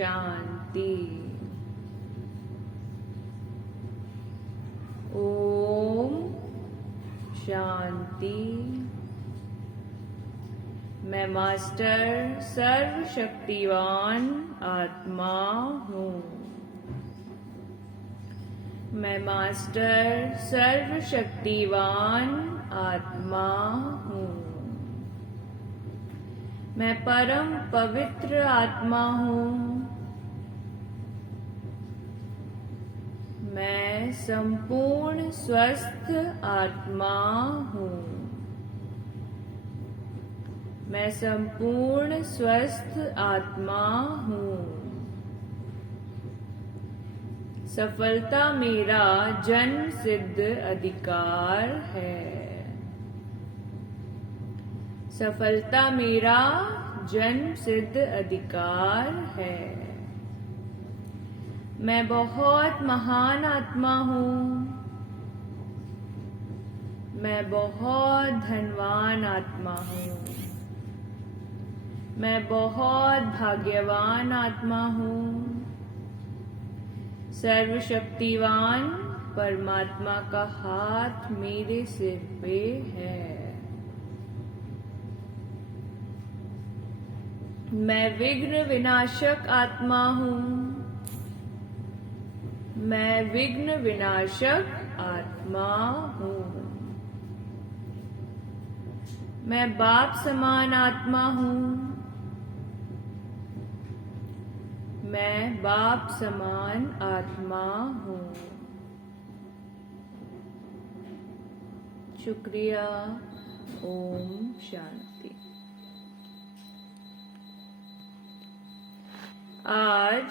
शांति। ओम शांति। मैं मास्टर सर्वशक्तिवान आत्मा हूँ। मैं मास्टर सर्वशक्तिवान आत्मा हूँ। मैं परम पवित्र आत्मा हूँ। मैं संपूर्ण स्वस्थ आत्मा हूँ। मैं संपूर्ण स्वस्थ आत्मा हूँ। सफलता मेरा जन्म सिद्ध अधिकार है। सफलता मेरा जन्म सिद्ध अधिकार है। मैं बहुत महान आत्मा हूँ। मैं बहुत धनवान आत्मा हूँ। मैं बहुत भाग्यवान आत्मा हूँ। सर्वशक्तिवान परमात्मा का हाथ मेरे सिर पे है। मैं विघ्न विनाशक आत्मा हूँ। मैं विघ्न विनाशक आत्मा हूँ। मैं बाप समान आत्मा हूँ। मैं बाप समान आत्मा हूँ। शुक्रिया। ओम शांति। आज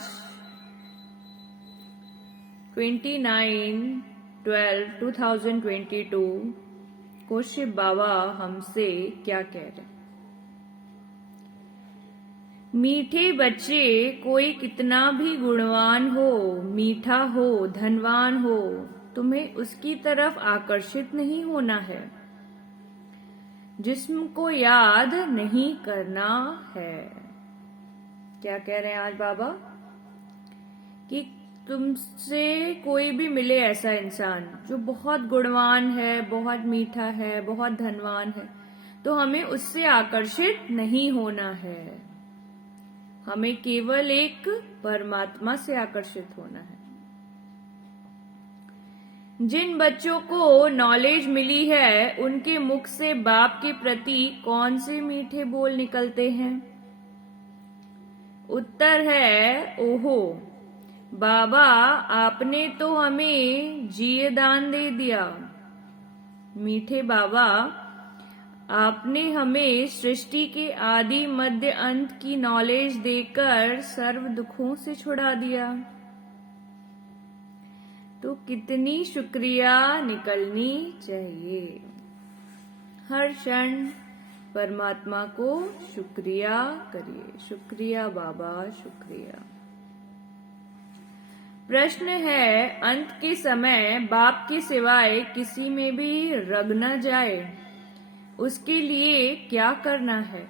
29/12/2022 को शिव बाबा हमसे क्या कह रहे हैं। मीठे बच्चे, कोई कितना भी गुणवान हो, मीठा हो, धनवान हो, तुम्हें उसकी तरफ आकर्षित नहीं होना है। जिस्म को याद नहीं करना है। क्या कह रहे हैं आज बाबा कि तुमसे कोई भी मिले ऐसा इंसान जो बहुत गुणवान है, बहुत मीठा है, बहुत धनवान है, तो हमें उससे आकर्षित नहीं होना है। हमें केवल एक परमात्मा से आकर्षित होना है। जिन बच्चों को नॉलेज मिली है, उनके मुख से बाप के प्रति कौन से मीठे बोल निकलते हैं? उत्तर है, ओहो बाबा, आपने तो हमें जीवदान दे दिया। मीठे बाबा, आपने हमें सृष्टि के आदि मध्य अंत की नॉलेज देकर सर्व दुखों से छुड़ा दिया। तो कितनी शुक्रिया निकलनी चाहिए। हर क्षण परमात्मा को शुक्रिया करिए। शुक्रिया बाबा, शुक्रिया। प्रश्न है, अंत के समय बाप के सिवाय किसी में भी रग न जाए, उसके लिए क्या करना है?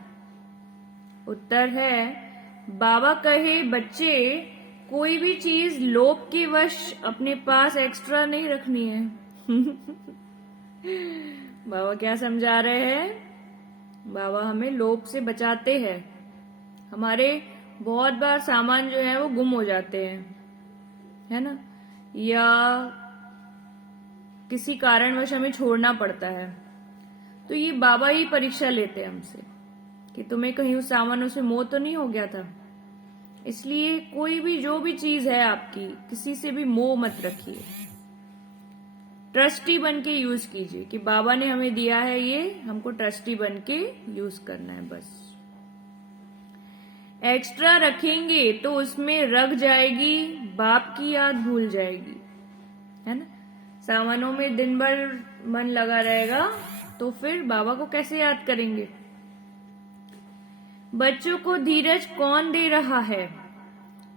उत्तर है, बाबा कहे, बच्चे, कोई भी चीज लोभ के वश अपने पास एक्स्ट्रा नहीं रखनी है। बाबा क्या समझा रहे हैं? बाबा हमें लोभ से बचाते हैं। हमारे बहुत बार सामान जो है वो गुम हो जाते हैं, है ना, या किसी कारणवश हमें छोड़ना पड़ता है। तो ये बाबा ही परीक्षा लेते हैं हमसे कि तुम्हें कहीं उस सामानों से मोह तो नहीं हो गया था। इसलिए कोई भी जो भी चीज है आपकी, किसी से भी मोह मत रखिए। ट्रस्टी बन के यूज कीजिए कि बाबा ने हमें दिया है, ये हमको ट्रस्टी बन के यूज करना है बस। एक्स्ट्रा रखेंगे तो उसमें रख जाएगी, बाप की याद भूल जाएगी, है ना। सामानों में दिन भर मन लगा रहेगा तो फिर बाबा को कैसे याद करेंगे। बच्चों को धीरज कौन दे रहा है?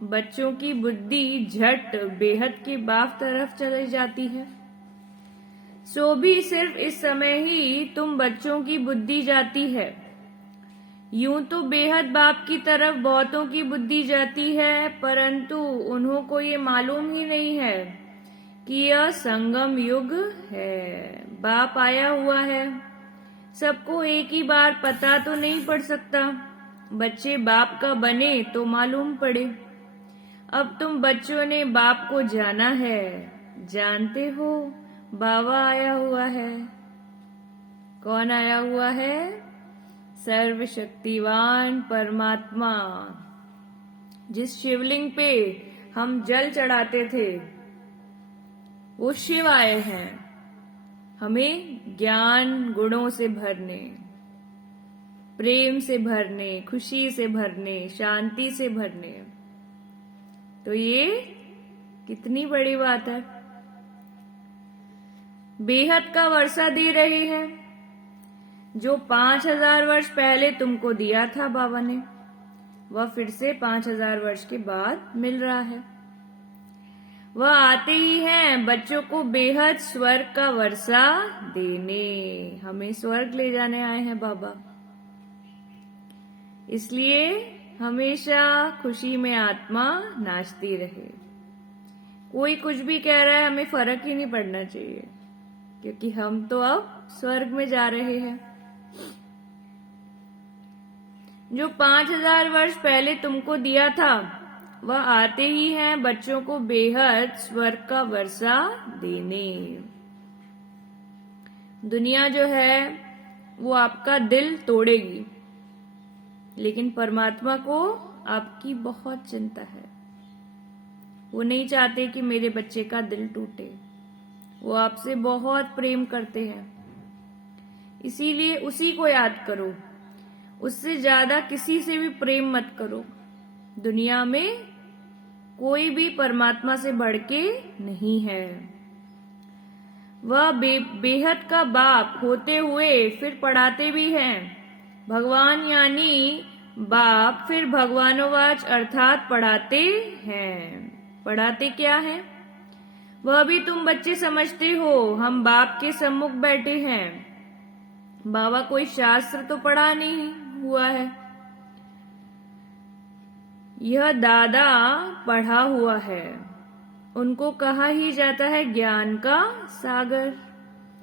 बच्चों की बुद्धि झट बेहद के बाप तरफ चली जाती है। सो भी सिर्फ इस समय ही तुम बच्चों की बुद्धि जाती है, यूं तो बेहद बाप की तरफ बहुतों की बुद्धि जाती है, परंतु उन्हों को ये मालूम ही नहीं है कि यह संगम युग है। बाप आया हुआ है, सबको एक ही बार पता तो नहीं पड़ सकता। बच्चे बाप का बने तो मालूम पड़े। अब तुम बच्चों ने बाप को जाना है, जानते हो बाबा आया हुआ है। कौन आया हुआ है? सर्वशक्तिवान परमात्मा। जिस शिवलिंग पे हम जल चढ़ाते थे वो शिव आए हैं, हमें ज्ञान गुणों से भरने, प्रेम से भरने, खुशी से भरने, शांति से भरने। तो ये कितनी बड़ी बात है। बेहद का वर्षा दे रहे हैं। जो 5000 वर्ष पहले तुमको दिया था बाबा ने, वह फिर से 5000 वर्ष के बाद मिल रहा है। वह आते ही हैं बच्चों को बेहद स्वर्ग का वर्षा देने। हमें स्वर्ग ले जाने आए हैं बाबा। इसलिए हमेशा खुशी में आत्मा नाचती रहे। कोई कुछ भी कह रहा है, हमें फर्क ही नहीं पड़ना चाहिए, क्योंकि हम तो अब स्वर्ग में जा रहे हैं। जो 5000 वर्ष पहले तुमको दिया था, वह आते ही हैं बच्चों को बेहद स्वर्ग का वर्षा देने। दुनिया जो है वो आपका दिल तोड़ेगी, लेकिन परमात्मा को आपकी बहुत चिंता है। वो नहीं चाहते कि मेरे बच्चे का दिल टूटे। वो आपसे बहुत प्रेम करते हैं, इसीलिए उसी को याद करो। उससे ज्यादा किसी से भी प्रेम मत करो। दुनिया में कोई भी परमात्मा से बढ़ के नहीं है। वह बेहद का बाप होते हुए फिर पढ़ाते भी हैं। भगवान यानी बाप फिर भगवानोवाच अर्थात पढ़ाते हैं। पढ़ाते क्या है वह भी तुम बच्चे समझते हो। हम बाप के सम्मुख बैठे हैं। बाबा कोई शास्त्र तो पढ़ा नहीं हुआ है, यह दादा पढ़ा हुआ है। उनको कहा ही जाता है ज्ञान का सागर,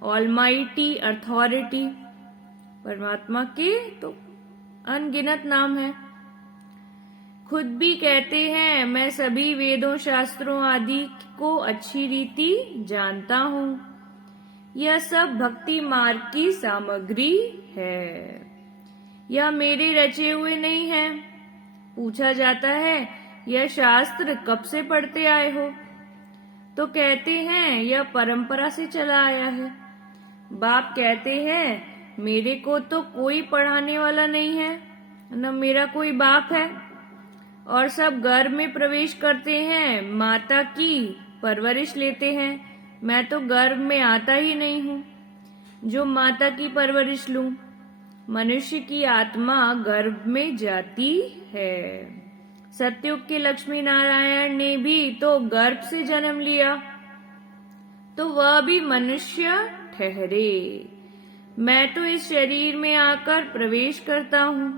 ऑलमाइटी अथॉरिटी। परमात्मा के तो अनगिनत नाम है। खुद भी कहते हैं मैं सभी वेदों शास्त्रों आदि को अच्छी रीति जानता हूँ। यह सब भक्ति मार्ग की सामग्री है, यह मेरे रचे हुए नहीं है। पूछा जाता है यह शास्त्र कब से पढ़ते आए हो, तो कहते हैं यह परंपरा से चला आया है। बाप कहते हैं मेरे को तो कोई पढ़ाने वाला नहीं है, न मेरा कोई बाप है, और सब गर्भ में प्रवेश करते हैं, माता की परवरिश लेते हैं। मैं तो गर्भ में आता ही नहीं हूँ जो माता की परवरिश लूं। मनुष्य की आत्मा गर्भ में जाती है। सतयुग के लक्ष्मी नारायण ने भी तो गर्भ से जन्म लिया, तो वह भी मनुष्य ठहरे। मैं तो इस शरीर में आकर प्रवेश करता हूँ।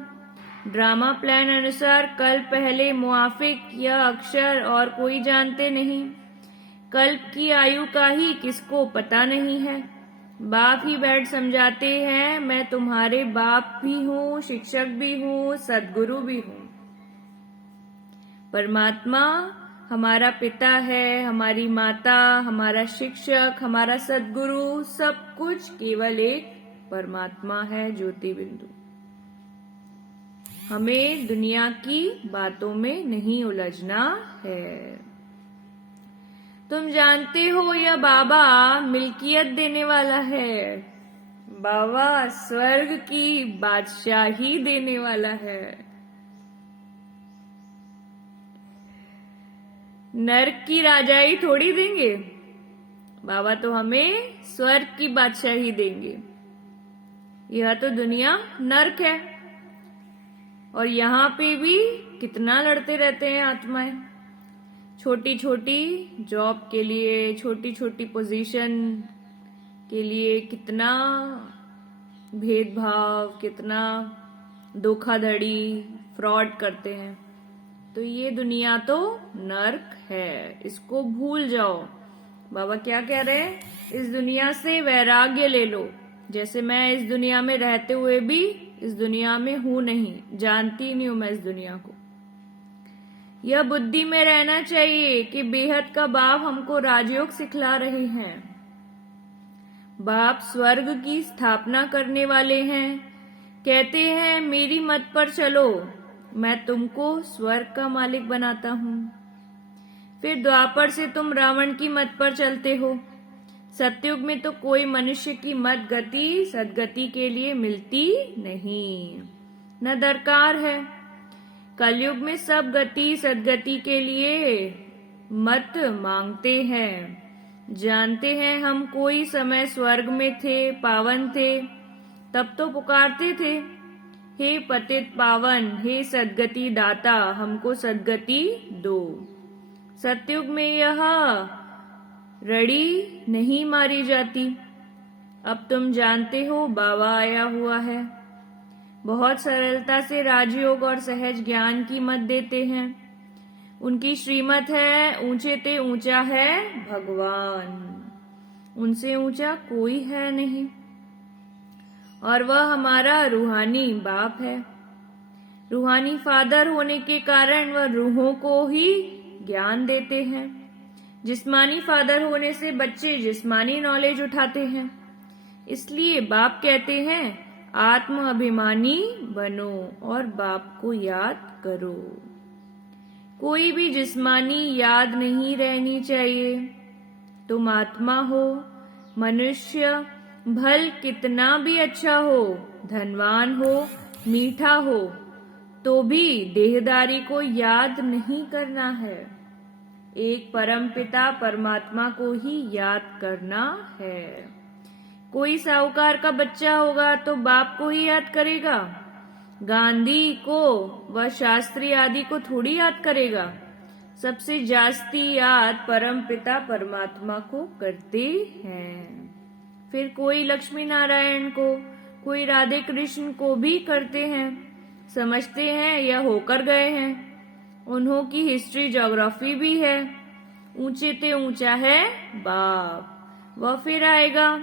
ड्रामा प्लान अनुसार कल्प पहले मुआफिक या अक्षर और कोई जानते नहीं। कल्प की आयु का ही किसको पता नहीं है। बाप ही बैठ समझाते हैं मैं तुम्हारे बाप भी हूँ, शिक्षक भी हूँ, सदगुरु भी हूँ। परमात्मा हमारा पिता है, हमारी माता, हमारा शिक्षक, हमारा सदगुरु, सब कुछ केवल एक परमात्मा है, ज्योति बिंदु। हमें दुनिया की बातों में नहीं उलझना है। तुम जानते हो यह बाबा मिल्कियत देने वाला है। बाबा स्वर्ग की बादशाही देने वाला है। नर्क की राजाई थोड़ी देंगे। बाबा तो हमें स्वर्ग की बादशाही देंगे। यह तो दुनिया नर्क है, और यहाँ पे भी कितना लड़ते रहते हैं आत्माएं। छोटी छोटी जॉब के लिए, छोटी छोटी पोजीशन के लिए कितना भेदभाव, कितना धोखाधड़ी, फ्रॉड करते हैं। तो ये दुनिया तो नर्क है, इसको भूल जाओ। बाबा क्या कह रहे हैं? इस दुनिया से वैराग्य ले लो। जैसे मैं इस दुनिया में रहते हुए भी इस दुनिया में हूं नहीं, जानती नहीं हूं मैं इस दुनिया को। यह बुद्धि में रहना चाहिए कि बेहद का बाप हमको राजयोग सिखला रहे हैं। बाप स्वर्ग की स्थापना करने वाले हैं। कहते हैं मेरी मत पर चलो, मैं तुमको स्वर्ग का मालिक बनाता हूँ। फिर द्वापर से तुम रावण की मत पर चलते हो। सतयुग में तो कोई मनुष्य की मत गति सदगति के लिए मिलती नहीं, न दरकार है। कलयुग में सब गति सदगति के लिए मत मांगते हैं। जानते हैं हम कोई समय स्वर्ग में थे, पावन थे, तब तो पुकारते थे, हे पतित पावन, हे सदगति दाता, हमको सदगति दो। सतयुग में यह रड़ी नहीं मारी जाती। अब तुम जानते हो बाबा आया हुआ है। बहुत सरलता से राजयोग और सहज ज्ञान की मत देते हैं। उनकी श्रीमत है ऊंचे ते ऊंचा है भगवान, उनसे ऊंचा कोई है नहीं। और वह हमारा रूहानी बाप है। रूहानी फादर होने के कारण वह रूहों को ही ज्ञान देते हैं। जिस्मानी फादर होने से बच्चे जिस्मानी नॉलेज उठाते हैं। इसलिए बाप कहते हैं आत्म अभिमानी बनो और बाप को याद करो। कोई भी जिस्मानी याद नहीं रहनी चाहिए। तुम आत्मा हो। मनुष्य भल कितना भी अच्छा हो, धनवान हो, मीठा हो, तो भी देहदारी को याद नहीं करना है। एक परम पिता परमात्मा को ही याद करना है। कोई साहूकार का बच्चा होगा तो बाप को ही याद करेगा, गांधी को व शास्त्री आदि को थोड़ी याद करेगा। सबसे जास्ती याद परम पिता परमात्मा को करते हैं। फिर कोई लक्ष्मी नारायण को, कोई राधे कृष्ण को भी करते हैं। समझते हैं यह होकर गए हैं। उन्हों की हिस्ट्री ज्योग्राफी भी है। ऊंचे ते ऊंचा है बाप, वह फिर आएगा।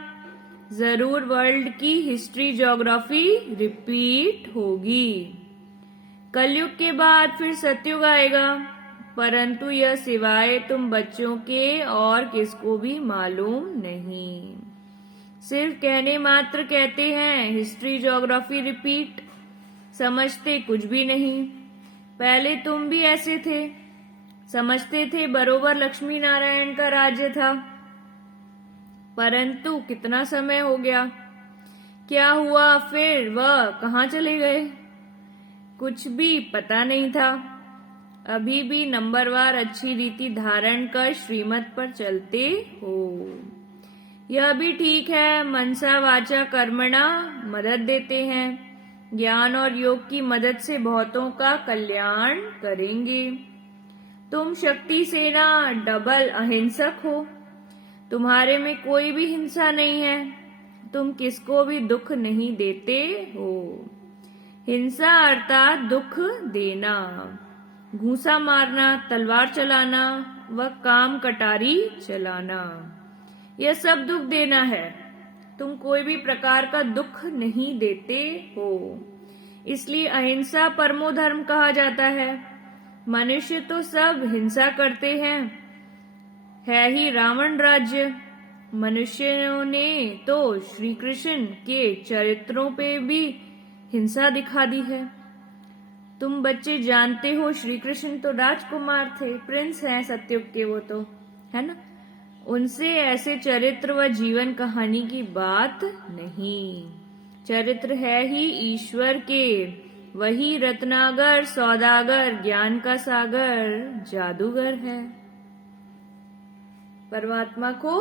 जरूर वर्ल्ड की हिस्ट्री ज्योग्राफी रिपीट होगी। कलयुग के बाद फिर सतयुग आएगा, परंतु यह सिवाय तुम बच्चों के और किसको भी मालूम नहीं। सिर्फ कहने मात्र कहते हैं हिस्ट्री ज्योग्राफी रिपीट, समझते कुछ भी नहीं। पहले तुम भी ऐसे थे, समझते थे बरोबर लक्ष्मी नारायण का राज्य था, परंतु कितना समय हो गया, क्या हुआ, फिर वह कहाँ चले गए, कुछ भी पता नहीं था। अभी भी नंबरवार अच्छी रीति धारण कर श्रीमत पर चलते हो। यह भी ठीक है। मनसा वाचा कर्मणा मदद देते हैं। ज्ञान और योग की मदद से बहुतों का कल्याण करेंगे। तुम शक्ति सेना डबल अहिंसक हो। तुम्हारे में कोई भी हिंसा नहीं है। तुम किसको भी दुख नहीं देते हो। हिंसा अर्थात दुख देना, घूंसा मारना, तलवार चलाना व काम कटारी चलाना, यह सब दुख देना है। तुम कोई भी प्रकार का दुख नहीं देते हो। इसलिए अहिंसा परमो धर्म कहा जाता है। मनुष्य तो सब हिंसा करते हैं, है ही रावण राज्य। मनुष्यों ने तो श्री कृष्ण के चरित्रों पे भी हिंसा दिखा दी है। तुम बच्चे जानते हो श्री कृष्ण तो राजकुमार थे, प्रिंस हैं सतयुग के, वो तो है ना। उनसे ऐसे चरित्र व जीवन कहानी की बात नहीं। चरित्र है ही ईश्वर के, वही रत्नागर सौदागर ज्ञान का सागर जादूगर है। परमात्मा को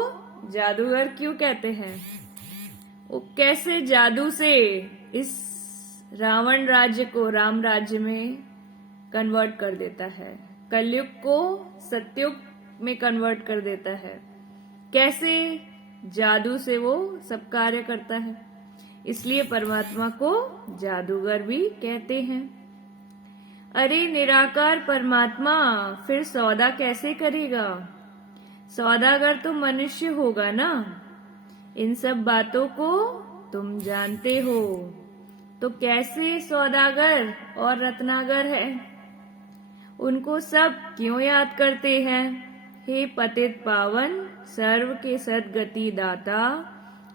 जादूगर क्यों कहते हैं? वो कैसे जादू से इस रावण राज्य को राम राज्य में कन्वर्ट कर देता है, कलयुग को सतयुग में कन्वर्ट कर देता है। कैसे जादू से वो सब कार्य करता है। इसलिए परमात्मा को जादूगर भी कहते हैं। अरे निराकार परमात्मा फिर सौदा कैसे करेगा? सौदागर तो मनुष्य होगा ना। इन सब बातों को तुम जानते हो, तो कैसे सौदागर और रत्नागर है? उनको सब क्यों याद करते हैं? हे पतित पावन, सर्व के सद्गति दाता,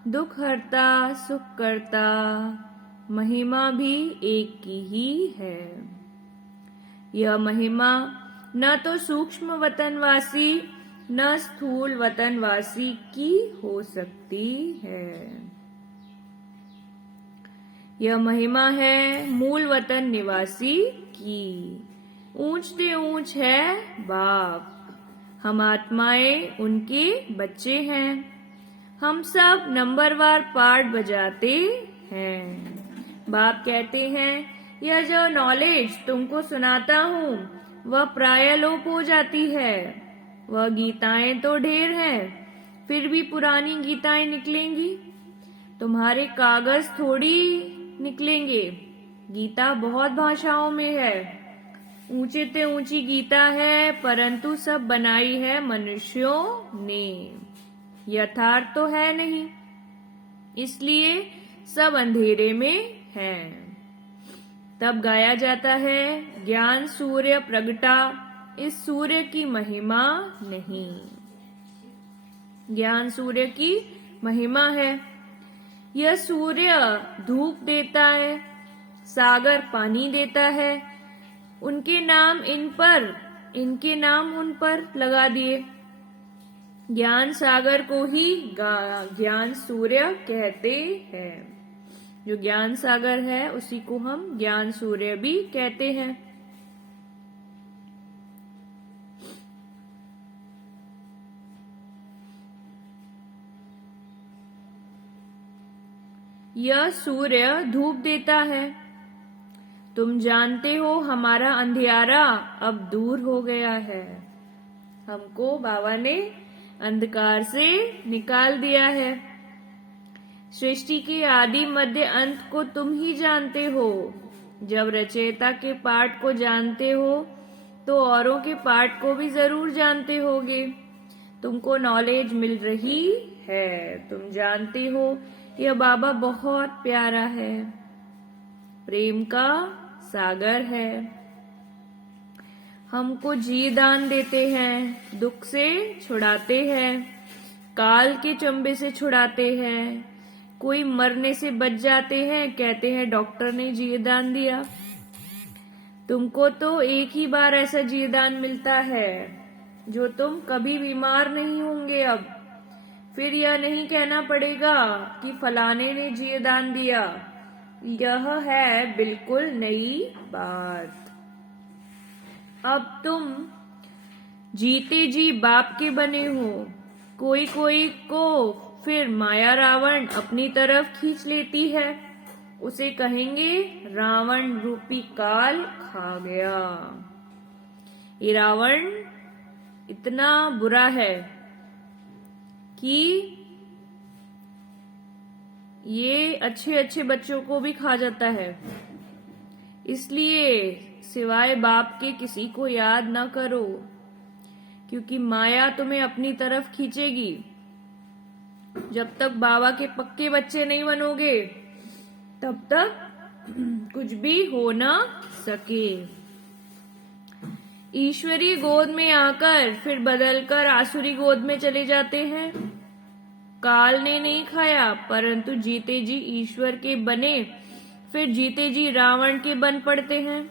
दुख हरता, सुख करता, महिमा भी एक की ही है। यह महिमा न तो सूक्ष्म वतनवासी न स्थूल वतनवासी की हो सकती है। यह महिमा है मूल वतन निवासी की। ऊंच से ऊंच है बाप, हम आत्माएं उनके बच्चे हैं। हम सब नंबरवार पार्ट बजाते हैं। बाप कहते हैं, यह जो नॉलेज तुमको सुनाता हूँ वह प्राय लोप हो जाती है। वह गीताएं तो ढेर हैं, फिर भी पुरानी गीताएं निकलेंगी। तुम्हारे कागज थोड़ी निकलेंगे। गीता बहुत भाषाओं में है। ऊंचे से ऊंची गीता है, परंतु सब बनाई है मनुष्यों ने। यथार्थ तो है नहीं, इसलिए सब अंधेरे में है। तब गाया जाता है, ज्ञान सूर्य प्रगटा, इस सूर्य की महिमा नहीं। ज्ञान सूर्य की महिमा है। यह सूर्य धूप देता है, सागर पानी देता है। उनके नाम इन पर, इनके नाम उन पर लगा दिए। ज्ञान सागर को ही ज्ञान सूर्य कहते हैं। जो ज्ञान सागर है उसी को हम ज्ञान सूर्य भी कहते हैं। यह सूर्य धूप देता है। तुम जानते हो हमारा अंधियारा अब दूर हो गया है। हमको बाबा ने अंधकार से निकाल दिया है। सृष्टि के आदि मध्य अंत को तुम ही जानते हो। जब रचयिता के पाठ को जानते हो तो औरों के पाठ को भी जरूर जानते होगे। तुमको नॉलेज मिल रही है। तुम जानते हो यह बाबा बहुत प्यारा है, प्रेम का सागर है। हमको जी दान देते हैं, दुख से छुड़ाते हैं, काल के चंबे से छुड़ाते हैं। कोई मरने से बच जाते हैं, कहते हैं डॉक्टर ने जी दान दिया। तुमको तो एक ही बार ऐसा जी दान मिलता है जो तुम कभी बीमार नहीं होंगे। अब फिर यह नहीं कहना पड़ेगा कि फलाने ने जी दान दिया। यह है बिल्कुल नई बात। अब तुम जीते जी बाप के बने हो। कोई कोई को फिर माया रावण अपनी तरफ खींच लेती है। उसे कहेंगे रावण रूपी काल खा गया। ये रावण इतना बुरा है कि ये अच्छे अच्छे बच्चों को भी खा जाता है। इसलिए सिवाय बाप के किसी को याद न करो, क्योंकि माया तुम्हें अपनी तरफ खींचेगी। जब तक बाबा के पक्के बच्चे नहीं बनोगे तब तक कुछ भी हो ना सके। ईश्वरी गोद में आकर फिर बदलकर आसुरी गोद में चले जाते हैं। काल ने नहीं खाया, परंतु जीते जी ईश्वर के बने, फिर जीते जी रावण के बन पड़ते हैं।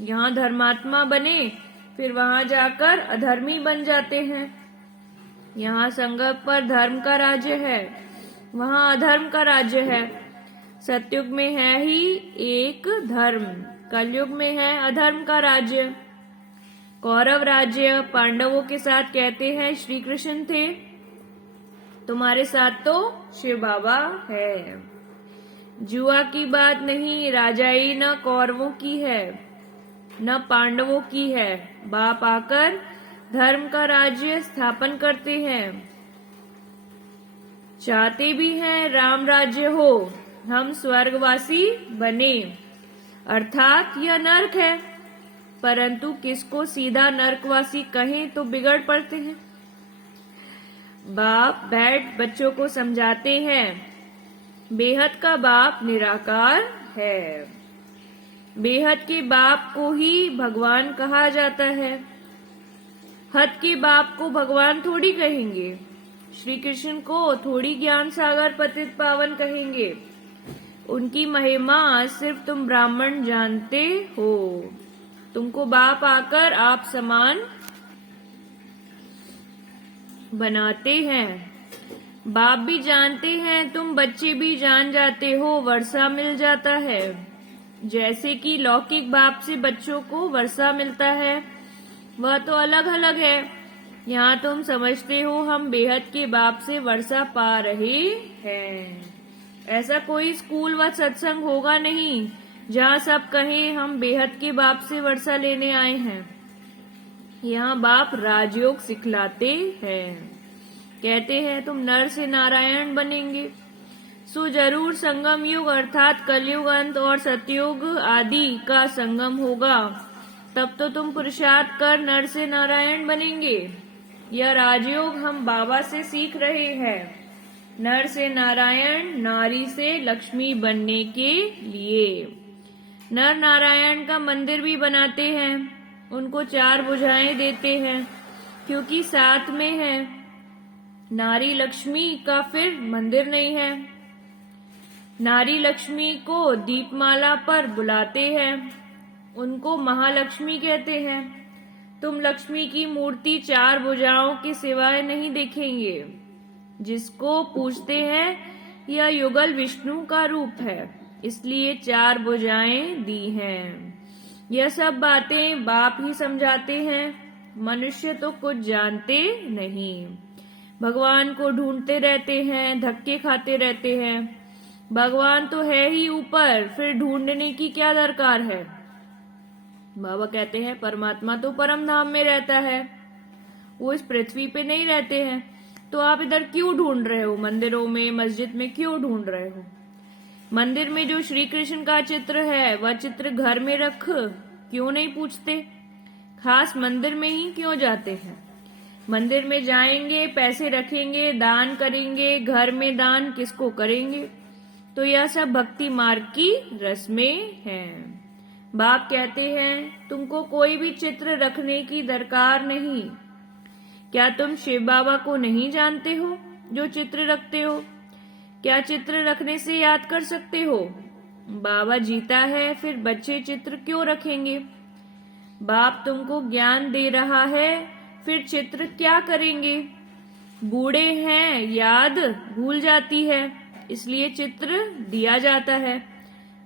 यहाँ धर्मात्मा बने, फिर वहां जाकर अधर्मी बन जाते हैं। यहाँ संगत पर धर्म का राज्य है, वहां अधर्म का राज्य है। सतयुग में है ही एक धर्म, कलयुग में है अधर्म का राज्य। कौरव राज्य पांडवों के साथ कहते हैं श्री कृष्ण थे, तुम्हारे साथ तो शिव बाबा है। जुआ की बात नहीं, राजाई न कौरवों की है न पांडवों की है। बाप आकर धर्म का राज्य स्थापन करते हैं। चाहते भी हैं राम राज्य हो, हम स्वर्गवासी बने, अर्थात यह नर्क है। परंतु किसको सीधा नर्कवासी कहें तो बिगड़ पड़ते हैं। बाप बैठ बच्चों को समझाते हैं, बेहद का बाप निराकार है। बेहद के बाप को ही भगवान कहा जाता है। हद के बाप को भगवान थोड़ी कहेंगे। श्री कृष्ण को थोड़ी ज्ञान सागर पतित पावन कहेंगे। उनकी महिमा सिर्फ तुम ब्राह्मण जानते हो। तुमको बाप आकर आप समान बनाते हैं। बाप भी जानते हैं, तुम बच्चे भी जान जाते हो, वर्षा मिल जाता है। जैसे कि लौकिक बाप से बच्चों को वर्षा मिलता है, वह तो अलग अलग है। यहाँ तुम समझते हो हम बेहद के बाप से वर्षा पा रहे हैं। ऐसा कोई स्कूल व सत्संग होगा नहीं जहाँ सब कहें हम बेहद के बाप से वर्षा लेने आए हैं। यहाँ बाप राजयोग सिखलाते हैं। कहते हैं तुम नर से नारायण बनेंगे। सो जरूर संगम युग अर्थात कलयुग अंत और सतयुग आदि का संगम होगा, तब तो तुम पुरुषार्थ कर नर से नारायण बनेंगे। यह राजयोग हम बाबा से सीख रहे हैं। नर से नारायण, नारी से लक्ष्मी बनने के लिए नर नारायण का मंदिर भी बनाते हैं। उनको 4 भुजाएं देते हैं क्योंकि साथ में है। नारी लक्ष्मी का फिर मंदिर नहीं है। नारी लक्ष्मी को दीपमाला पर बुलाते हैं, उनको महालक्ष्मी कहते हैं। तुम लक्ष्मी की मूर्ति 4 भुजाओं के सिवाय नहीं देखेंगे। जिसको पूछते हैं यह युगल विष्णु का रूप है, इसलिए 4 भुजाएं दी हैं। यह सब बातें बाप ही समझाते हैं। मनुष्य तो कुछ जानते नहीं। भगवान को ढूंढते रहते हैं, धक्के खाते रहते हैं। भगवान तो है ही ऊपर, फिर ढूंढने की क्या दरकार है। बाबा कहते हैं परमात्मा तो परम धाम में रहता है, वो इस पृथ्वी पे नहीं रहते हैं। तो आप इधर क्यों ढूंढ रहे हो? मंदिरों में, मस्जिद में क्यों ढूंढ रहे हो? मंदिर में जो श्री कृष्ण का चित्र है वह चित्र घर में रख क्यों नहीं पूछते? खास मंदिर में ही क्यों जाते हैं? मंदिर में जाएंगे, पैसे रखेंगे, दान करेंगे, घर में दान किसको करेंगे? तो यह सब भक्ति मार्ग की रस्में हैं। बाप कहते हैं तुमको कोई भी चित्र रखने की दरकार नहीं। क्या तुम शिव बाबा को नहीं जानते हो जो चित्र रखते हो? क्या चित्र रखने से याद कर सकते हो? बाबा जीता है, फिर बच्चे चित्र क्यों रखेंगे? बाप तुमको ज्ञान दे रहा है, फिर चित्र क्या करेंगे? बूढ़े हैं, याद भूल जाती है, इसलिए चित्र दिया जाता है।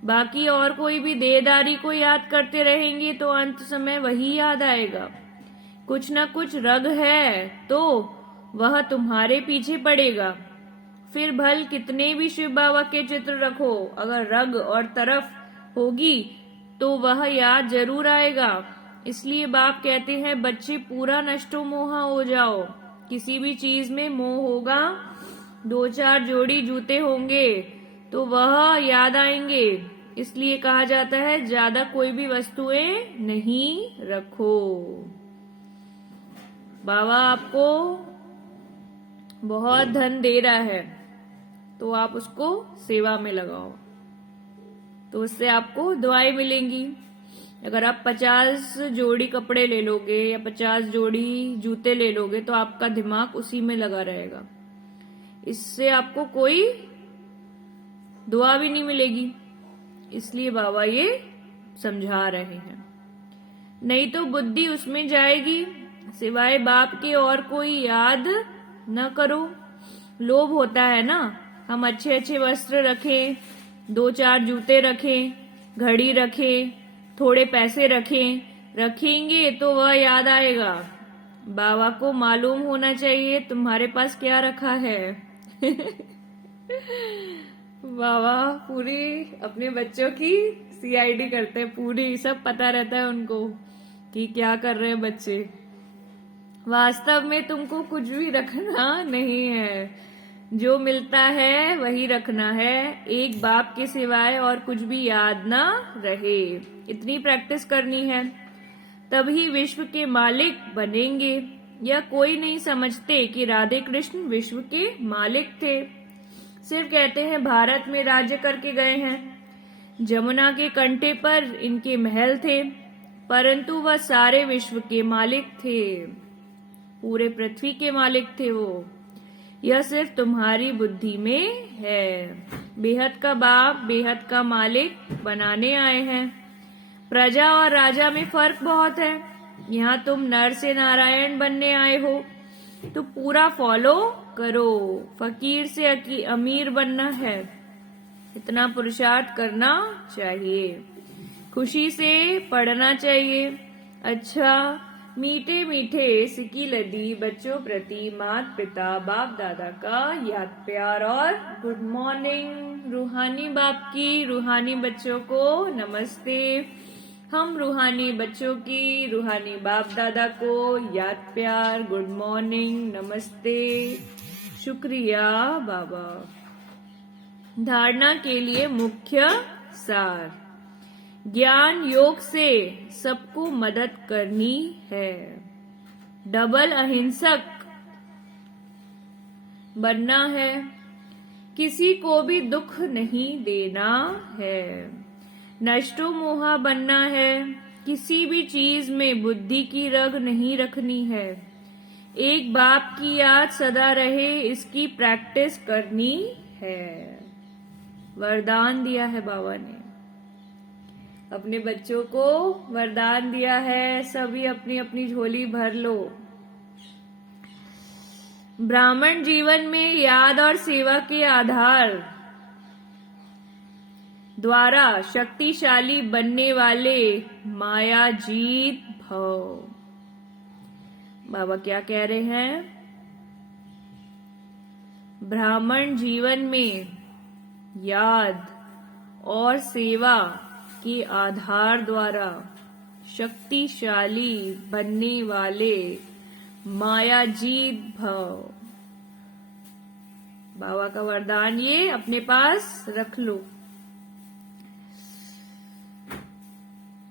बाकी और कोई भी देहदारी को याद करते रहेंगे तो अंत समय वही याद आएगा। कुछ न कुछ रग है तो वह तुम्हारे पीछे पड़ेगा। फिर भल कितने भी शिव बाबा के चित्र रखो, अगर रग और तरफ होगी तो वह याद जरूर आएगा। इसलिए बाप कहते हैं बच्चे पूरा नष्टो मोहा हो जाओ। किसी भी चीज में मोह होगा, 2-4 जोड़ी जूते होंगे तो वह याद आएंगे। इसलिए कहा जाता है ज्यादा कोई भी वस्तुएं नहीं रखो। बाबा आपको बहुत धन दे रहा है तो आप उसको सेवा में लगाओ, तो उससे आपको दुआएं मिलेंगी। अगर आप 50 जोड़ी कपड़े ले लोगे या 50 जोड़ी जूते ले लोगे तो आपका दिमाग उसी में लगा रहेगा, इससे आपको कोई दुआ भी नहीं मिलेगी। इसलिए बाबा ये समझा रहे हैं। नहीं तो बुद्धि उसमें जाएगी, सिवाय बाप के और कोई याद न करो। लोभ होता है ना, हम अच्छे अच्छे वस्त्र रखें, 2-4 जूते रखें, घड़ी रखें, थोड़े पैसे रखेंगे तो वह याद आएगा। बाबा को मालूम होना चाहिए तुम्हारे पास क्या रखा है। बाबा पूरी अपने बच्चों की CID करते हैं, पूरी सब पता रहता है उनको कि क्या कर रहे हैं बच्चे। वास्तव में तुमको कुछ भी रखना नहीं है। जो मिलता है वही रखना है, एक बाप के सिवाय और कुछ भी याद ना रहे। इतनी प्रैक्टिस करनी है, तभी विश्व के मालिक बनेंगे। यह कोई नहीं समझते कि राधे कृष्ण विश्व के मालिक थे, सिर्फ कहते हैं भारत में राज्य करके गए हैं। जमुना के कंठे पर इनके महल थे, परंतु वह सारे विश्व के मालिक थे, पूरे पृथ्वी के मालिक थे वो। यह सिर्फ तुम्हारी बुद्धि में है। बेहद का बाप बेहद का मालिक बनाने आए हैं। प्रजा और राजा में फर्क बहुत है। यहाँ तुम नर से नारायण बनने आए हो, तो पूरा फॉलो करो। फकीर से अमीर बनना है, इतना पुरुषार्थ करना चाहिए। खुशी से पढ़ना चाहिए। अच्छा, मीठे मीठे सिकी लदी बच्चों प्रति माता पिता बाप दादा का याद प्यार और गुड मॉर्निंग। रूहानी बाप की रूहानी बच्चों को नमस्ते। हम रूहानी बच्चों की रूहानी बाप दादा को याद प्यार, गुड मॉर्निंग, नमस्ते, शुक्रिया बाबा। धारणा के लिए मुख्य सार। ज्ञान योग से सबको मदद करनी है। डबल अहिंसक बनना है। किसी को भी दुख नहीं देना है। नष्टो मोहा बनना है। किसी भी चीज में बुद्धि की रग नहीं रखनी है। एक बाप की याद सदा रहे, इसकी प्रैक्टिस करनी है। वरदान दिया है बाबा ने, अपने बच्चों को वरदान दिया है। सभी अपनी अपनी झोली भर लो। ब्राह्मण जीवन में याद और सेवा के आधार द्वारा शक्तिशाली बनने वाले माया जीत भव। बाबा क्या कह रहे हैं? ब्राह्मण जीवन में याद और सेवा के आधार द्वारा शक्तिशाली बनने वाले माया जीत भव। बाबा का वरदान ये अपने पास रख लो।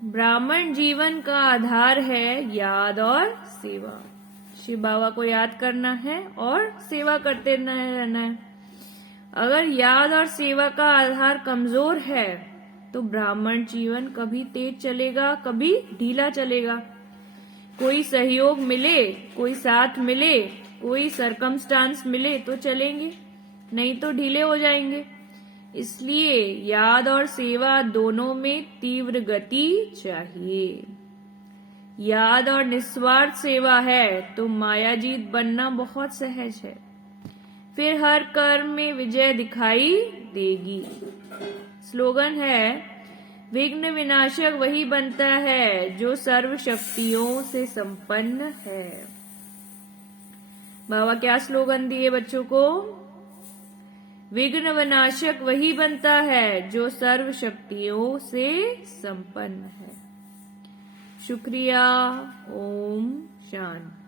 ब्राह्मण जीवन का आधार है याद और सेवा। शिव बाबा को याद करना है और सेवा करते रहना है। अगर याद और सेवा का आधार कमजोर है तो ब्राह्मण जीवन कभी तेज चलेगा, कभी ढीला चलेगा। कोई सहयोग मिले, कोई साथ मिले, कोई सरकमस्टांस मिले तो चलेंगे, नहीं तो ढीले हो जाएंगे। इसलिए याद और सेवा दोनों में तीव्र गति चाहिए। याद और निस्वार्थ सेवा है तो मायाजीत बनना बहुत सहज है। फिर हर कर्म में विजय दिखाई देगी। स्लोगन है, विघ्न विनाशक वही बनता है जो सर्व शक्तियों से संपन्न है। बाबा क्या स्लोगन दिए बच्चों को? विघ्न विनाशक वही बनता है जो सर्व शक्तियों से संपन्न है। शुक्रिया। ओम शांति।